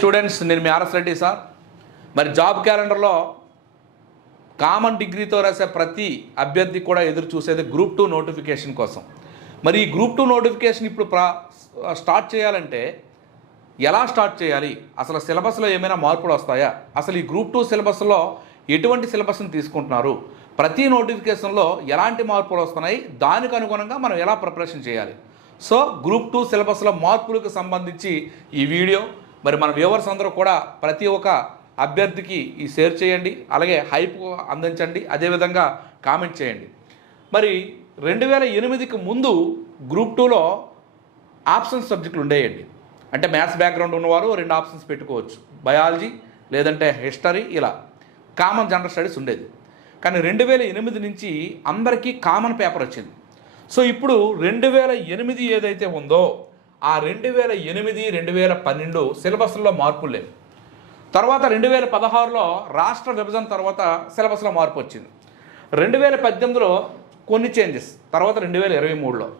Students నేను మీ RS Reddy sir. మరి జాబ్ క్యాలెండర్లో కామన్ డిగ్రీతో రాసే ప్రతి అభ్యర్థి కూడా ఎదురు చూసేది గ్రూప్ టూ నోటిఫికేషన్ కోసం. మరి ఈ గ్రూప్ టూ నోటిఫికేషన్ ఇప్పుడు ప్రా స్టార్ట్ చేయాలంటే ఎలా స్టార్ట్ చేయాలి? అసలు సిలబస్లో ఏమైనా మార్పులు వస్తాయా? అసలు ఈ గ్రూప్ టూ సిలబస్లో ఎటువంటి సిలబస్ని తీసుకుంటున్నారు? ప్రతి నోటిఫికేషన్లో ఎలాంటి మార్పులు వస్తున్నాయి? దానికి అనుగుణంగా మనం ఎలా ప్రిపరేషన్ చేయాలి? సో గ్రూప్ టూ సిలబస్లో మార్పులకు సంబంధించి ఈ వీడియో మరి మన వ్యూవర్స్ అందరూ కూడా ప్రతి ఒక్క అభ్యర్థికి ఈ షేర్ చేయండి అలాగే హైప్ అందించండి అదేవిధంగా కామెంట్ చేయండి. మరి రెండు వేల ఎనిమిదికి ముందు గ్రూప్ టూలో ఆప్షన్స్ సబ్జెక్టులు ఉండేయండి. అంటే మ్యాథ్స్ బ్యాక్గ్రౌండ్ ఉన్నవారు రెండు ఆప్షన్స్ పెట్టుకోవచ్చు. బయాలజీ లేదంటే హిస్టరీ ఇలా కామన్ జనరల్ స్టడీస్ ఉండేది. కానీ రెండు వేల ఎనిమిది నుంచి అందరికీ కామన్ పేపర్ వచ్చింది. సో ఇప్పుడు రెండు వేల ఎనిమిది ఏదైతే ఉందో ఆ రెండు వేల ఎనిమిది రెండు వేల పన్నెండు సిలబస్లో మార్పులు లేవు. తర్వాత రెండు వేల పదహారులో రాష్ట్ర విభజన తర్వాత సిలబస్లో మార్పు వచ్చింది. రెండు వేల పద్దెనిమిదిలో కొన్ని చేంజెస్ తర్వాత రెండు వేల ఇరవై మూడులో.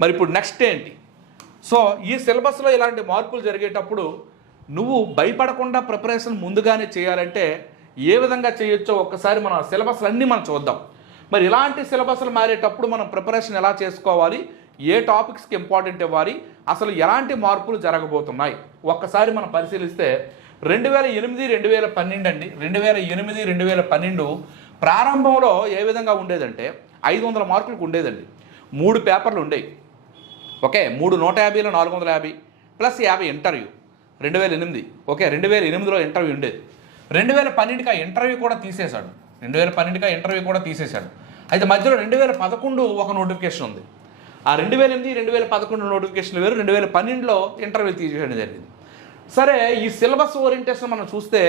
మరి ఇప్పుడు నెక్స్ట్ ఏంటి? సో ఈ సిలబస్లో ఇలాంటి మార్పులు జరిగేటప్పుడు నువ్వు భయపడకుండా ప్రిపరేషన్ ముందుగానే చేయాలంటే ఏ విధంగా చేయొచ్చో ఒక్కసారి మన సిలబస్లు అన్నీ మనం చూద్దాం. మరి ఇలాంటి సిలబస్లు మారేటప్పుడు మనం ప్రిపరేషన్ ఎలా చేసుకోవాలి? ఏ టాపిక్స్కి ఇంపార్టెంట్ ఇవ్వాలి? అసలు ఎలాంటి మార్పులు జరగబోతున్నాయి? ఒక్కసారి మనం పరిశీలిస్తే రెండు వేల ఎనిమిది రెండు వేల పన్నెండు అండి. రెండు వేల ఎనిమిది రెండు వేల పన్నెండు ప్రారంభంలో ఏ విధంగా ఉండేదంటే ఐదు వందల మార్కులకు ఉండేదండి. మూడు పేపర్లు ఉండేవి. ఓకే మూడు నూట యాభైలో నాలుగు వందల యాభై ప్లస్ యాభై ఇంటర్వ్యూ. రెండు వేల ఎనిమిది ఓకే రెండు వేల ఎనిమిదిలో ఇంటర్వ్యూ ఉండేది. రెండు వేల పన్నెండుకి ఆ ఇంటర్వ్యూ కూడా తీసేశాడు. రెండు వేల పన్నెండుకి ఆ ఇంటర్వ్యూ కూడా తీసేశాడు. అయితే మధ్యలో రెండు వేల పదకొండు ఒక నోటిఫికేషన్ ఉంది. ఆ రెండు వేల ఎనిమిది రెండు వేల పదకొండు నోటిఫికేషన్ వేరు రెండు వేల పన్నెండులో ఇంటర్వ్యూ తీసేయడం జరిగింది. సరే ఈ సిలబస్ ఓరియంటేషన్ మనం చూస్తే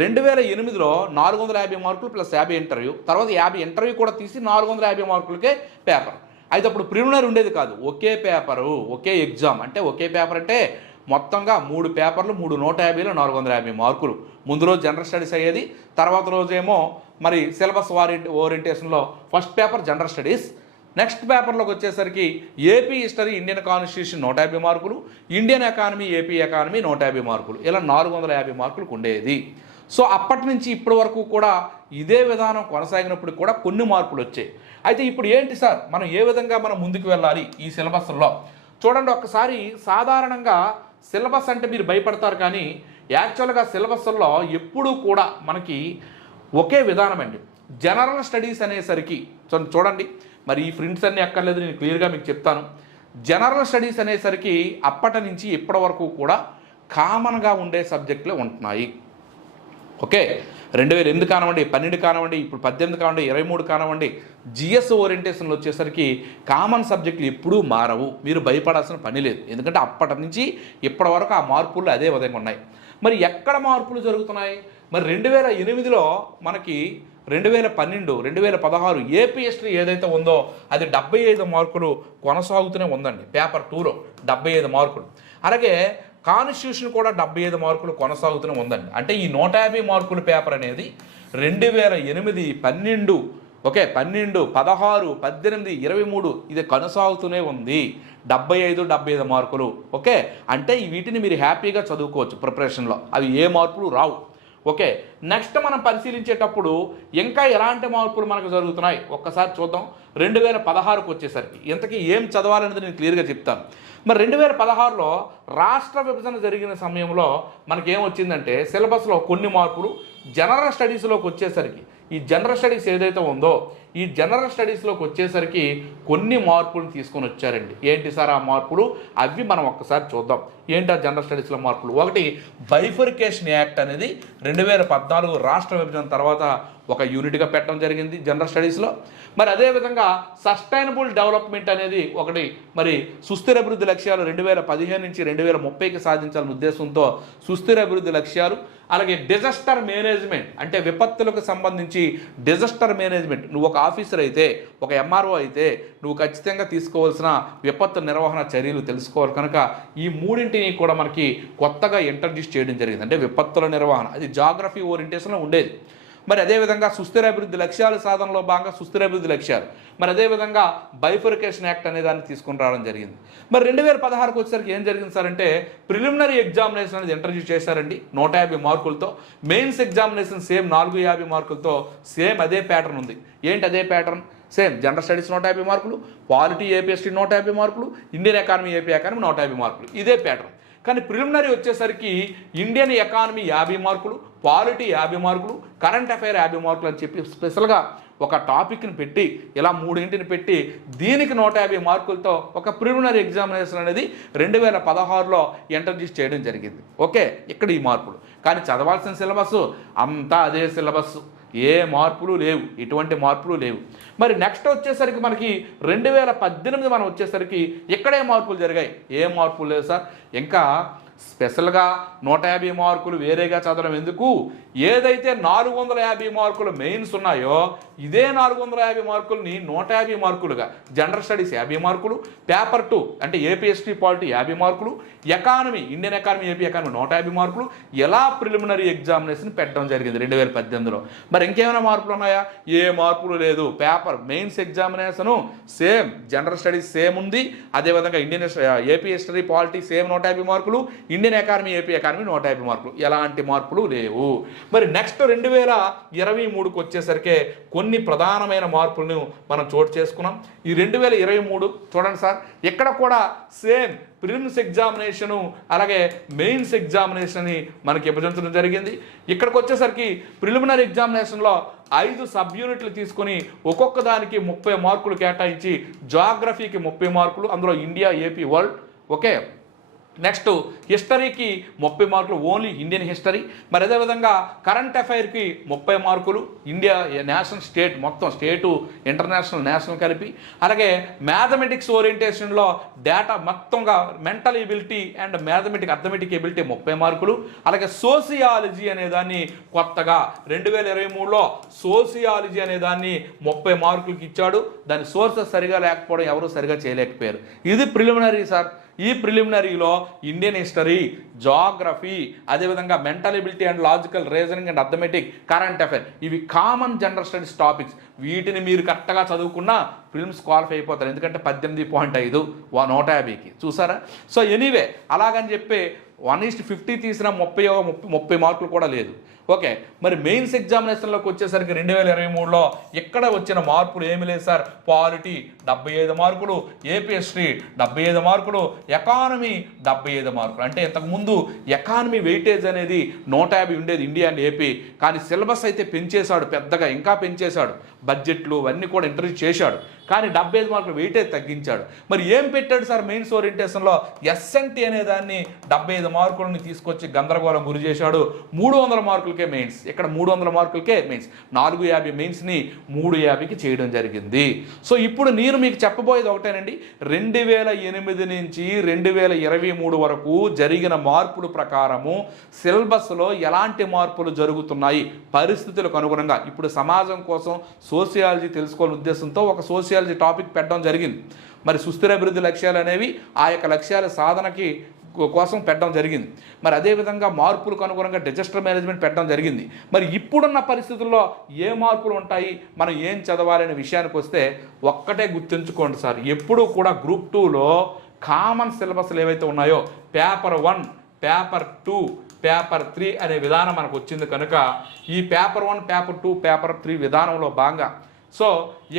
రెండు వేల ఎనిమిదిలో నాలుగు వందల యాభై మార్కులు ప్లస్ యాభై ఇంటర్వ్యూ తర్వాత యాభై ఇంటర్వ్యూ కూడా తీసి నాలుగు వందల యాభై మార్కులకే పేపర్. అయితే అప్పుడు ప్రిలిమినరీ ఉండేది కాదు ఒకే పేపరు ఒకే ఎగ్జామ్. అంటే ఒకే పేపర్ అంటే మొత్తంగా మూడు పేపర్లు మూడు నూట యాభైలో నాలుగు వందల యాభై మార్కులు. ముందు రోజు జనరల్ స్టడీస్ అయ్యేది తర్వాత రోజేమో మరి సిలబస్ వారి ఓరియంటేషన్లో first paper general studies next పేపర్లోకి వచ్చేసరికి ఏపీ హిస్టరీ ఇండియన్ కాన్స్టిట్యూషన్ నూట యాభై మార్కులు ఇండియన్ ఎకానమీ ఏపీ ఎకానమీ నూట యాభై మార్కులు. ఇలా నాలుగు వందల యాభై మార్కులకు ఉండేది. సో అప్పటి నుంచి ఇప్పటి వరకు కూడా ఇదే విధానం కొనసాగినప్పుడు కూడా కొన్ని మార్పులు వచ్చాయి. అయితే ఇప్పుడు ఏంటి సార్? మనం ఏ విధంగా మనం ముందుకు వెళ్ళాలి ఈ సిలబస్లో? చూడండి ఒక్కసారి సాధారణంగా సిలబస్ అంటే మీరు భయపడతారు కానీ యాక్చువల్గా సిలబస్లో ఎప్పుడూ కూడా మనకి ఒకే విధానం అండి జనరల్ స్టడీస్ అనేసరికి చూడండి మరి ఈ ఫ్రెండ్స్ అన్నీ అక్కర్లేదు నేను క్లియర్గా మీకు చెప్తాను. జనరల్ స్టడీస్ అనేసరికి అప్పటి నుంచి ఇప్పటి వరకు కూడా కామన్గా ఉండే సబ్జెక్టులే ఉంటున్నాయి. ఓకే? రెండు వేల ఎనిమిది కానివ్వండి పన్నెండు కానివ్వండి ఇప్పుడు పద్దెనిమిది కానివ్వండి ఇరవై మూడు కానివ్వండి జిఎస్ ఓరియంటేషన్లు వచ్చేసరికి కామన్ సబ్జెక్టులు ఎప్పుడూ మారవు. మీరు భయపడాల్సిన పని లేదు. ఎందుకంటే అప్పటి నుంచి ఇప్పటి వరకు ఆ మార్పులు అదే విధంగా ఉన్నాయి. మరి ఎక్కడ మార్పులు జరుగుతున్నాయి? మరి రెండు వేల ఎనిమిదిలో మనకి రెండు వేల పన్నెండు రెండు వేల పదహారు ఏపీ హిస్టరీ ఏదైతే ఉందో అది డెబ్బై ఐదు మార్కులు కొనసాగుతూనే ఉందండి పేపర్ టూలో డెబ్బై ఐదు మార్కులు. అలాగే కాన్స్టిట్యూషన్ కూడా డెబ్బై ఐదు మార్కులు కొనసాగుతూనే ఉందండి. అంటే ఈ నూట యాభై మార్కుల పేపర్ అనేది రెండు వేల ఎనిమిది పన్నెండు ఓకే పన్నెండు పదహారు పద్దెనిమిది ఇరవై మూడు ఇది కొనసాగుతూనే ఉంది డెబ్బై ఐదు డెబ్బై ఐదు మార్కులు ఓకే. అంటే వీటిని మీరు హ్యాపీగా చదువుకోవచ్చు ప్రిపరేషన్లో. అవి ఏ మార్పులు రావు. ఓకే నెక్స్ట్ మనం పరిశీలించేటప్పుడు ఇంకా ఎలాంటి మార్పులు మనకు జరుగుతున్నాయి? ఒక్కసారి చూద్దాం. రెండు వేల పదహారుకు వచ్చేసరికి ఇంతకీ ఏం చదవాలనేది నేను క్లియర్గా చెప్తాను. మరి రెండు వేల పదహారులో రాష్ట్ర విభజన జరిగిన సమయంలో మనకి ఏమొచ్చిందంటే సిలబస్లో కొన్ని మార్పులు జనరల్ స్టడీస్లోకి వచ్చేసరికి ఈ జనరల్ స్టడీస్ ఏదైతే ఉందో ఈ జనరల్ స్టడీస్లోకి వచ్చేసరికి కొన్ని మార్పులు తీసుకొని వచ్చారండి. ఏంటి సార్ ఆ మార్పులు? అవి మనం ఒక్కసారి చూద్దాం. ఏంటి ఆ జనరల్ స్టడీస్లో మార్పులు? ఒకటి బైఫర్కేషన్ యాక్ట్ అనేది రెండు వేల పద్నాలుగు రాష్ట్ర విభజన తర్వాత ఒక యూనిట్గా పెట్టడం జరిగింది జనరల్ స్టడీస్లో. మరి అదేవిధంగా సస్టైనబుల్ డెవలప్మెంట్ అనేది ఒకటి మరి సుస్థిర అభివృద్ధి లక్ష్యాలు రెండు వేల పదిహేను నుంచి రెండు వేల ముప్పైకి సాధించాలనే ఉద్దేశంతో సుస్థిర అభివృద్ధి లక్ష్యాలు అలాగే డిజాస్టర్ మేనేజ్మెంట్ అంటే విపత్తులకు సంబంధించి డిజాస్టర్ మేనేజ్మెంట్. నువ్వు ఒక ఆఫీసర్ అయితే ఒక ఎంఆర్ఓ అయితే నువ్వు ఖచ్చితంగా తీసుకోవాల్సిన విపత్తు నిర్వహణ చర్యలు తెలుసుకోవాలి కనుక ఈ మూడింటిని కూడా మనకి కొత్తగా ఇంట్రడ్యూస్ చేయడం జరిగింది. అంటే విపత్తుల నిర్వహణ. అది జాగ్రఫీ ఓరియంటేషన్లో ఉండేది. మరి అదేవిధంగా సుస్థిర అభివృద్ధి లక్ష్యాల సాధనలో భాగంగా సుస్థిరాభివృద్ధి లక్ష్యాలు. మరి అదేవిధంగా బైఫర్కేషన్ యాక్ట్ అనే దాన్ని తీసుకుని రావడం జరిగింది. మరి రెండు వేల పదహారుకు వచ్చేసరికి ఏం జరిగింది సార్ అంటే ప్రిలిమినరీ ఎగ్జామినేషన్ అనేది ఇంటర్వ్యూ చేశారండి నూట యాభై మార్కులతో. మెయిన్స్ ఎగ్జామినేషన్ సేమ్ నాలుగు యాభై మార్కులతో సేమ్ అదే ప్యాటర్న్ ఉంది. ఏంటి అదే ప్యాటర్న్ సేమ్ జనరల్ స్టడీస్ నూట యాభై మార్కులు పాలిటీ ఏపీఎస్టీ నూట యాభై మార్కులు ఇండియన్ ఎకానమీ ఏపీ ఎకానమీ నూట యాభై మార్కులు. ఇదే ప్యాటర్న్ కానీ ప్రిలిమినరీ వచ్చేసరికి ఇండియన్ ఎకానమీ యాభై మార్కులు పాలిటీ యాభై మార్కులు కరెంట్ అఫైర్ యాభై మార్కులు అని చెప్పి స్పెషల్గా ఒక టాపిక్ని పెట్టి ఇలా మూడింటిని పెట్టి దీనికి నూట యాభై మార్కులతో ఒక ప్రిలిమినరీ ఎగ్జామినేషన్ అనేది రెండు వేల పదహారులో ఇంట్రడ్యూస్ చేయడం జరిగింది. ఓకే ఇక్కడ ఈ మార్పులు. కానీ చదవాల్సిన సిలబస్ అంతా అదే సిలబస్ ఏ మార్పులు లేవు ఎటువంటి మార్పులు లేవు. మరి నెక్స్ట్ వచ్చేసరికి మనకి రెండు వేల పద్దెనిమిది మనం వచ్చేసరికి ఇక్కడే మార్పులు జరిగాయి. ఏ మార్పులు లేవు సార్? ఇంకా స్పెషల్గా నూట యాభై మార్కులు వేరేగా చదవడం ఎందుకు? ఏదైతే నాలుగు వందల యాభై మార్కులు మెయిన్స్ ఉన్నాయో ఇదే నాలుగు వందల యాభై మార్కులని నూట యాభై మార్కులుగా జనరల్ స్టడీస్ యాభై మార్కులు పేపర్ టూ అంటే ఏపీఎస్టీ పాలిటీ యాభై మార్కులు economy Indian economy AP economy నూట యాభై మార్కులు ఎలా ప్రిలిమినరీ ఎగ్జామినేషన్ పెట్టడం జరిగింది రెండు వేల పద్దెనిమిదిలో? మరి ఇంకేమైనా మార్పులు ఉన్నాయా? ఏ మార్పులు లేదు. Paper mains examination same general studies same ఉంది. అదేవిధంగా Indian AP history polity same నూట యాభై మార్కులు ఇండియన్ ఎకానమీ ఏపీ ఎకానమీ నూట యాభై మార్కులు. ఎలాంటి మార్పులు లేవు. మరి నెక్స్ట్ రెండు వేల ఇరవై మూడుకు వచ్చేసరికి కొన్ని ప్రధానమైన మార్పులను మనం చోటు చేసుకున్నాం. ఈ రెండు వేల ఇరవై మూడు చూడండి సార్ ఇక్కడ కూడా సేమ్ ప్రిలిమ్స్ ఎగ్జామినేషను అలాగే మెయిన్స్ ఎగ్జామినేషన్ మనకి విభజించడం జరిగింది. ఇక్కడికి వచ్చేసరికి ప్రిలిమినరీ ఎగ్జామినేషన్లో ఐదు సబ్ యూనిట్లు తీసుకొని ఒక్కొక్క దానికి ముప్పై మార్కులు కేటాయించి జాగ్రఫీకి ముప్పై మార్కులు అందులో India AP world okay next హిస్టరీకి ముప్పై మార్కులు ఓన్లీ ఇండియన్ హిస్టరీ మరి అదేవిధంగా కరెంట్ అఫైర్కి ముప్పై మార్కులు ఇండియా నేషనల్ స్టేట్ మొత్తం స్టేటు ఇంటర్నేషనల్ నేషనల్ కలిపి. అలాగే మ్యాథమెటిక్స్ ఓరియంటేషన్లో డేటా మొత్తంగా mental ability and mathematic arithmetic ability ముప్పై మార్కులు. అలాగే సోసియాలజీ అనే దాన్ని కొత్తగా రెండు వేల ఇరవై మూడులో సోసియాలజీ అనే దాన్ని ముప్పై మార్కులకి ఇచ్చాడు. దాని సోర్సెస్ సరిగా లేకపోవడం ఎవరు సరిగా చేయలేకపోయారు. ఇది ప్రిలిమినరీ సార్ ఈ ప్రిలిమినరీలో ఇండియన్ హిస్టరీ జాగ్రఫీ అదేవిధంగా mental ability and logical reasoning and arithmetic current affair ఇవి కామన్ జనరల్ స్టడీస్ టాపిక్స్. వీటిని మీరు కరెక్ట్గా చదువుకున్నా ఫిల్మ్స్ క్వాలిఫై అయిపోతారు. ఎందుకంటే పద్దెనిమిది పాయింట్ ఐదు నూట యాభైకి. చూసారా? సో ఎనీవే అలాగని చెప్పి వన్ ఈస్ట్ ఫిఫ్టీ తీసిన ముప్పై ముప్పై ముప్పై మార్కులు కూడా లేదు. ఓకే మరి మెయిన్స్ ఎగ్జామినేషన్లోకి వచ్చేసరికి రెండు వేల ఇరవై మూడులో ఎక్కడ వచ్చిన మార్పులు ఏమి లేదు సార్. పాలిటీ డెబ్బై ఐదు మార్కులు ఏపీ హిస్టరీ డెబ్బై ఐదు మార్కులు ఎకానమీ డెబ్బై ఐదు మార్కులు. అంటే ఇంతకుముందు ఎకానమీ వెయిటేజ్ అనేది నూట యాభై ఉండేది ఇండియా అండ్ ఏపీ. కానీ సిలబస్ అయితే పెంచేశాడు పెద్దగా ఇంకా పెంచేశాడు. బడ్జెట్లు అవన్నీ కూడా ఇంటర్వ్యూ చేశాడు. కానీ డెబ్బై ఐదు మార్కులు వెయిటేజ్ తగ్గించాడు. మరి ఏం పెట్టాడు సార్ మెయిన్స్ ఓరియంటేషన్లో? ఎస్ఎన్టీ అనే దాన్ని డెబ్బై ఐదు మార్కులని తీసుకొచ్చి గందరగోళం గురి చేశాడు. మూడు వందల మార్కులకే మెయిన్స్. ఇక్కడ మూడు వందల మార్కులకే మెయిన్స్. నాలుగు యాభై మెయిన్స్ని మూడు యాభైకి చేయడం జరిగింది. సో ఇప్పుడు నేను మీకు చెప్పబోయేది ఒకటేనండి. రెండు వేల ఎనిమిది నుంచి రెండు వేల ఇరవై మూడు వరకు జరిగిన మార్పుల ప్రకారము సిలబస్లో ఎలాంటి మార్పులు జరుగుతున్నాయి? పరిస్థితులకు అనుగుణంగా. ఇప్పుడు సమాజం కోసం సోషియాలజీ తెలుసుకోవాలని ఉద్దేశంతో ఒక సోషియాలజీ టాపిక్ పెట్టడం జరిగింది. మరి సుస్థిర అభివృద్ధి లక్ష్యాలు అనేవి ఆ యొక్క లక్ష్యాల సాధనకి కోసం పెట్టడం జరిగింది. మరి అదేవిధంగా మార్పులకు అనుగుణంగా డిజాస్టర్ మేనేజ్మెంట్ పెట్టడం జరిగింది. మరి ఇప్పుడున్న పరిస్థితుల్లో ఏ మార్పులు ఉంటాయి? మనం ఏం చదవాలి అనే విషయానికి వస్తే ఒక్కటే గుర్తుంచుకోండి సార్. ఎప్పుడూ కూడా గ్రూప్ టూలో కామన్ సిలబస్లు ఏవైతే ఉన్నాయో paper one paper two paper three అనే విధానం మనకు వచ్చింది కనుక ఈ paper one paper two paper three విధానంలో భాగంగా సో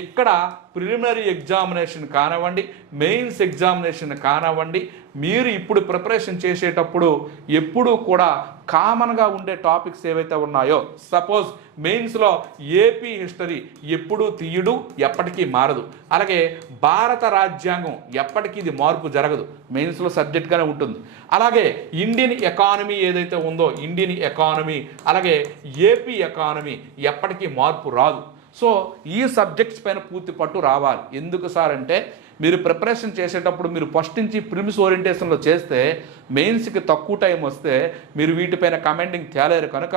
ఇక్కడ ప్రిలిమినరీ ఎగ్జామినేషన్ కానివ్వండి మెయిన్స్ ఎగ్జామినేషన్ కానివ్వండి మీరు ఇప్పుడు ప్రిపరేషన్ చేసేటప్పుడు ఎప్పుడూ కూడా కామన్గా ఉండే టాపిక్స్ ఏవైతే ఉన్నాయో సపోజ్ మెయిన్స్లో ఏపీ హిస్టరీ ఎప్పుడూ తీయడు ఎప్పటికీ మారదు. అలాగే భారత రాజ్యాంగం ఎప్పటికీ ఇది మార్పు జరగదు. మెయిన్స్లో సబ్జెక్ట్గానే ఉంటుంది. అలాగే ఇండియన్ ఎకానమీ ఏదైతే ఉందో ఇండియన్ ఎకానమీ అలాగే ఏపీ ఎకానమీ ఎప్పటికీ మార్పు రాదు. సో ఈ సబ్జెక్ట్స్ పైన పూర్తి పట్టు రావాలి. ఎందుకు సార్ అంటే మీరు ప్రిపరేషన్ చేసేటప్పుడు మీరు ఫస్ట్ నుంచి ప్రిమ్స్ ఓరియంటేషన్లో చేస్తే మెయిన్స్కి తక్కువ టైం వస్తే మీరు వీటిపైన కమెండింగ్ తేలేరు కనుక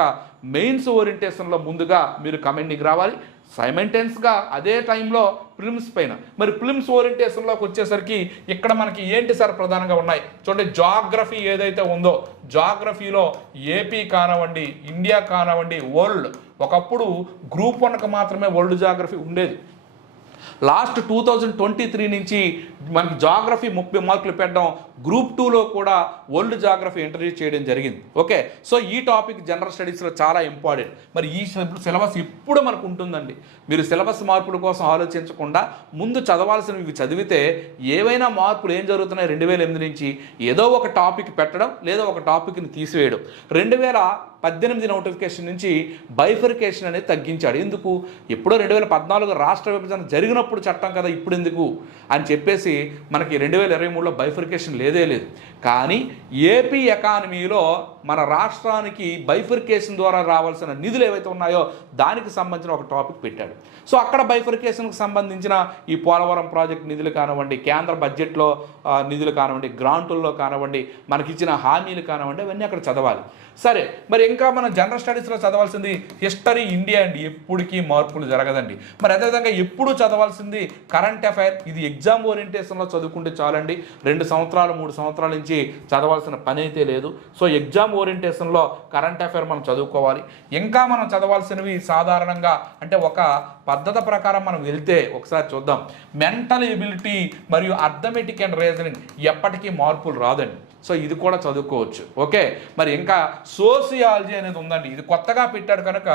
మెయిన్స్ ఓరియంటేషన్లో ముందుగా మీరు కమెండింగ్ రావాలి. సైమెంటెన్స్గా అదే టైంలో ఫిల్మ్స్ పైన. మరి ఫిల్మ్స్ ఓరియంటేషన్లోకి వచ్చేసరికి ఇక్కడ మనకి ఏంటి సార్ ప్రధానంగా ఉన్నాయి? చూడండి జాగ్రఫీ ఏదైతే ఉందో జాగ్రఫీలో ఏపీ కానివ్వండి ఇండియా కానివ్వండి వరల్డ్ ఒకప్పుడు గ్రూప్ వన్కి మాత్రమే వరల్డ్ జాగ్రఫీ ఉండేది. Last two thousand twenty three నుంచి మనకి జాగ్రఫీ ముప్పై మార్కులు పెట్టడం గ్రూప్ టూలో కూడా వరల్డ్ జాగ్రఫీ ఇంటర్వ్యూ చేయడం జరిగింది. ఓకే? సో ఈ టాపిక్ జనరల్ స్టడీస్లో చాలా ఇంపార్టెంట్. మరి ఈ సిలబస్ ఇప్పుడు మనకు ఉంటుందండి. మీరు సిలబస్ మార్పుల కోసం ఆలోచించకుండా ముందు చదవాల్సినవి చదివితే ఏవైనా మార్పులు ఏం జరుగుతున్నాయి రెండు వేల ఎనిమిది నుంచి? ఏదో ఒక టాపిక్ పెట్టడం లేదా ఒక టాపిక్ని తీసివేయడం. రెండు వేల పద్దెనిమిది నోటిఫికేషన్ నుంచి బైఫర్కేషన్ అనేది తగ్గించాడు. ఎందుకు? ఎప్పుడో రెండు వేల పద్నాలుగు రాష్ట్ర విభజన జరిగినప్పుడు చట్టం కదా ఇప్పుడు ఎందుకు? అని చెప్పేసి మనకి రెండు వేల ఇరవై మూడులో బైఫర్కేషన్ లేదే లేదు. కానీ ఏపీ ఎకానమీలో మన రాష్ట్రానికి బైఫర్కేషన్ ద్వారా రావాల్సిన నిధులు ఏవైతే ఉన్నాయో దానికి సంబంధించిన ఒక టాపిక్ పెట్టాడు. సో అక్కడ బైఫర్కేషన్కి సంబంధించిన ఈ పోలవరం ప్రాజెక్ట్ నిధులు కానివ్వండి కేంద్ర బడ్జెట్లో నిధులు కానివ్వండి గ్రాంటుల్లో కానివ్వండి మనకిచ్చిన హామీలు కానివ్వండి అవన్నీ అక్కడ చదవాలి. సరే మరి ఇంకా మనం జనరల్ స్టడీస్లో చదవాల్సింది హిస్టరీ ఇండియా అండి ఎప్పటికీ మార్పులు జరగదండి. మరి అదేవిధంగా ఎప్పుడు చదవాల్సింది కరెంట్ అఫైర్ ఇది ఎగ్జామ్ ఓరియంటేషన్లో చదువుకుంటే చాలండి. రెండు సంవత్సరాలు మూడు సంవత్సరాల నుంచి చదవాల్సిన పని అయితే లేదు. సో ఎగ్జామ్ ఓరియంటేషన్లో కరెంట్ అఫైర్ మనం చదువుకోవాలి. ఇంకా మనం చదవాల్సినవి సాధారణంగా అంటే ఒక పద్ధతి ప్రకారం మనం వెళ్తే ఒకసారి చూద్దాం. మెంటల్ ఎబిలిటీ మరియు అర్థమెటిక్ అండ్ రీజనింగ్ ఎప్పటికీ మార్పులు రాదండి. సో ఇది కూడా చదువుకోవచ్చు. ఓకే? మరి ఇంకా సోషియాలజీ అనేది ఉందండి. ఇది కొత్తగా పెట్టాడు కనుక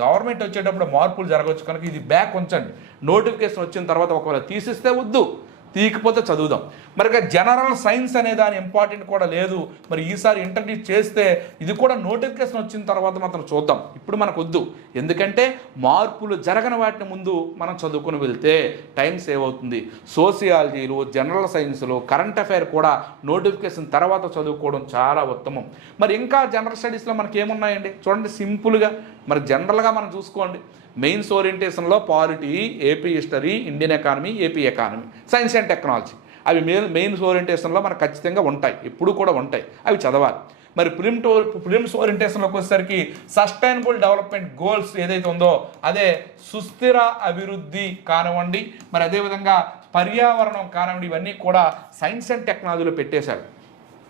గవర్నమెంట్ వచ్చేటప్పుడు మార్పులు జరగవచ్చు. కనుక ఇది బ్యాక్ ఉంచండి. నోటిఫికేషన్ వచ్చిన తర్వాత ఒకవేళ తీసిస్తే వద్దు. తీయకపోతే చదువుదాం. మరి జనరల్ సైన్స్ అనే దాని ఇంపార్టెంట్ కూడా లేదు. మరి ఈసారి ఇంటర్వ్యూ చేస్తే ఇది కూడా నోటిఫికేషన్ వచ్చిన తర్వాత మాత్రం చూద్దాం. ఇప్పుడు మనకు వద్దు ఎందుకంటే మార్పులు జరగని వాటిని ముందు మనం చదువుకుని వెళ్తే టైం సేవ్ అవుతుంది. సోసియాలజీలు జనరల్ సైన్స్లు కరెంట్ అఫైర్ కూడా నోటిఫికేషన్ తర్వాత చదువుకోవడం చాలా ఉత్తమం. మరి ఇంకా జనరల్ స్టడీస్లో మనకి ఏమున్నాయండి చూడండి సింపుల్గా. మరి జనరల్గా మనం చూసుకోండి. Mains ఓరియంటేషన్లో polity AP history Indian economy AP economy science and technology అవి మెయిన్ మెయిన్స్ ఓరియంటేషన్లో మనకు ఖచ్చితంగా ఉంటాయి. ఇప్పుడు కూడా ఉంటాయి. అవి చదవాలి. మరి ప్రిమ్ టో ప్రిమ్స్ ఓరియంటేషన్లోకి వచ్చేసరికి సస్టైనబుల్ డెవలప్మెంట్ గోల్స్ ఏదైతే ఉందో అదే సుస్థిర అభివృద్ధి కానివ్వండి మరి అదేవిధంగా పర్యావరణం కానివ్వండి ఇవన్నీ కూడా సైన్స్ అండ్ టెక్నాలజీలో పెట్టేశారు.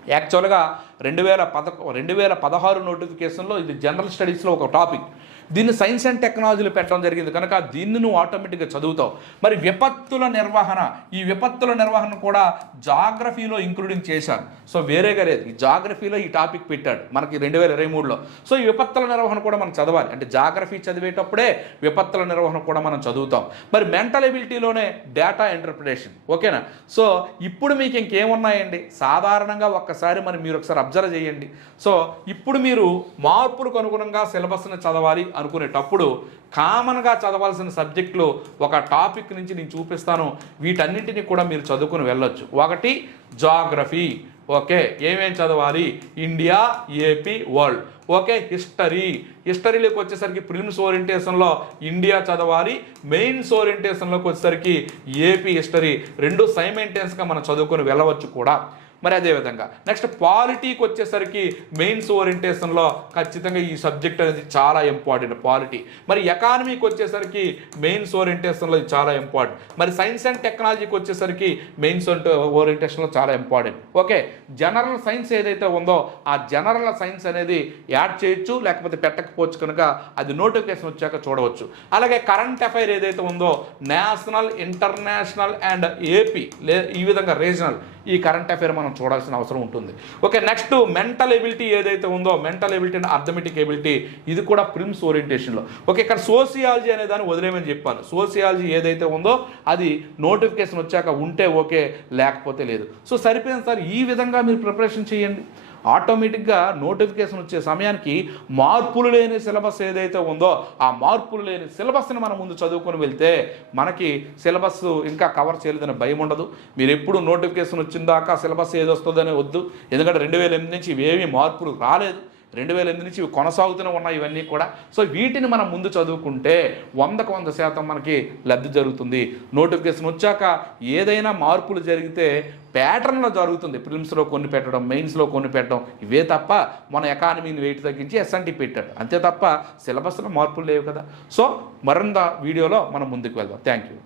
యాక్చువల్గా రెండు వేల పద రెండు వేల పదహారు నోటిఫికేషన్లో ఇది జనరల్ స్టడీస్లో ఒక టాపిక్ దీన్ని సైన్స్ అండ్ టెక్నాలజీలో పెట్టడం జరిగింది. కనుక దీన్ని నువ్వు ఆటోమేటిక్గా చదువుతావు. మరి విపత్తుల నిర్వహణ ఈ విపత్తుల నిర్వహణ కూడా జాగ్రఫీలో ఇంక్లూడింగ్ చేశారు. సో వేరేగా లేదు. ఈ జాగ్రఫీలో ఈ టాపిక్ పెట్టాడు మనకి రెండు వేల ఇరవై మూడులో. సో ఈ విపత్తుల నిర్వహణ కూడా మనం చదవాలి. అంటే జాగ్రఫీ చదివేటప్పుడే విపత్తుల నిర్వహణ కూడా మనం చదువుతాం. మరి మెంటల్ ఎబిలిటీలోనే డేటా ఇంటర్ప్రిటేషన్. ఓకేనా? సో ఇప్పుడు మీకు ఇంకేమున్నాయండి? సాధారణంగా ఒక్కసారి మరి మీరు ఒకసారి అబ్జర్వ్ చేయండి. సో ఇప్పుడు మీరు మార్పులకు అనుగుణంగా సిలబస్ని చదవాలి. అనుకునేటప్పుడు కామన్గా చదవాల్సిన సబ్జెక్టులు ఒక టాపిక్ నుంచి నేను చూపిస్తాను. వీటన్నింటినీ కూడా మీరు చదువుకుని వెళ్ళొచ్చు. ఒకటి జాగ్రఫీ. ఓకే ఏమేం చదవాలి? India AP world. Okay history. హిస్టరీలోకి వచ్చేసరికి ప్రిలిమ్స్ ఓరియంటేషన్లో ఇండియా చదవాలి. మెయిన్స్ ఓరియంటేషన్లోకి వచ్చేసరికి ఏపీ హిస్టరీ. రెండు సైమెంటెన్స్గా మనం చదువుకొని వెళ్ళవచ్చు కూడా. మరి అదేవిధంగా నెక్స్ట్ పాలిటీకి వచ్చేసరికి మెయిన్స్ ఓరియంటేషన్లో ఖచ్చితంగా ఈ సబ్జెక్ట్ అనేది చాలా ఇంపార్టెంట్ పాలిటీ మరి ఎకానమీకి వచ్చేసరికి మెయిన్స్ ఓరియంటేషన్లో ఇది చాలా ఇంపార్టెంట్ మరి సైన్స్ అండ్ టెక్నాలజీకి వచ్చేసరికి మెయిన్స్ ఓరియంటేషన్లో చాలా ఇంపార్టెంట్ ఓకే జనరల్ సైన్స్ ఏదైతే ఉందో ఆ జనరల్ సైన్స్ అనేది యాడ్ చేయొచ్చు లేకపోతే పెట్టకపోవచ్చు కనుక అది నోటిఫికేషన్ వచ్చాక చూడవచ్చు. అలాగే కరెంట్ అఫైర్ ఏదైతే ఉందో నేషనల్ ఇంటర్నేషనల్ అండ్ ఏపీ లే ఈ విధంగా రీజనల్ ఈ కరెంట్ అఫైర్ మనం చూడాల్సిన అవసరం ఉంటుంది. ఓకే నెక్స్ట్ మెంటల్ ఎబిలిటీ ఏదైతే ఉందో mental ability and arithmetic ability ఇది కూడా ప్రిమ్స్ ఓరియంటేషన్లో ఓకే ఇక్కడ సోసియాలజీ అనే దాన్ని వదిలేమని చెప్పాను. సోసియాలజీ ఏదైతే ఉందో అది నోటిఫికేషన్ వచ్చాక ఉంటే ఓకే లేకపోతే లేదు. సో సరిపోయింది సార్. ఈ విధంగా మీరు ప్రిపరేషన్ చేయండి. ఆటోమేటిక్గా నోటిఫికేషన్ వచ్చే సమయానికి మార్పులు లేని సిలబస్ ఏదైతే ఉందో ఆ మార్పులు లేని సిలబస్ని మనం ముందు చదువుకొని వెళ్తే మనకి సిలబస్ ఇంకా కవర్ చేయలేదని భయం ఉండదు. మీరు ఎప్పుడు నోటిఫికేషన్ వచ్చిందాకా సిలబస్ ఏది వస్తుందనే వద్దు. ఎందుకంటే రెండు వేల ఎనిమిది నుంచి ఇవేమీ మార్పులు రాలేదు. రెండు వేల ఎనిమిది నుంచి ఇవి కొనసాగుతూనే ఉన్నాయి ఇవన్నీ కూడా. సో వీటిని మనం ముందు చదువుకుంటే వందకు వంద శాతం మనకి లబ్ధి జరుగుతుంది. నోటిఫికేషన్ వచ్చాక ఏదైనా మార్పులు జరిగితే ప్యాటర్న్లో జరుగుతుంది. ప్రిలిమ్స్లో కొన్ని పెట్టడం మెయిన్స్లో కొన్ని పెట్టడం ఇవే తప్ప మన ఎకానమీని వెయిట్ తగ్గించి ఎస్ఎన్టీ పెట్టాడు. అంతే తప్ప సిలబస్లో మార్పులు లేవు కదా. సో మరింత వీడియోలో మనం ముందుకు వెళ్దాం. Thank you